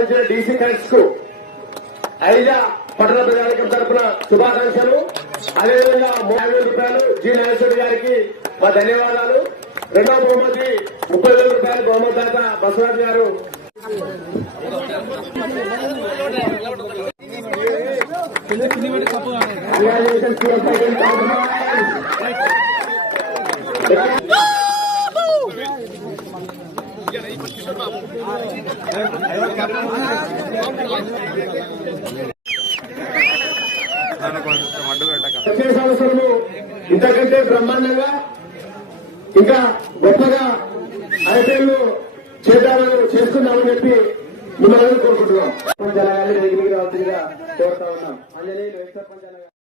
సంపాదించిన DC collectors కు ఐజా పట్టణ ప్రజానికం తరఫున శుభాకాంక్షలు. అదేవిధంగా 30,000 రూపాయలు జి నాగేశ్వరి గారికి మా ధన్యవాదాలు. రెండవ బహుమతి 30,000 రూపాయలు బహుమతి దాత బసవరాజు గారు. వచ్చే సంవత్సరము ఇంతకంటే బ్రహ్మాండంగా ఇంకా గొప్పగా ఐపీఎల్ చేసుకుందామని చెప్పి మిమ్మల్ని కోరుకుంటున్నాం. జరగాలి, కోరుతా ఉన్నాం. అంజనీ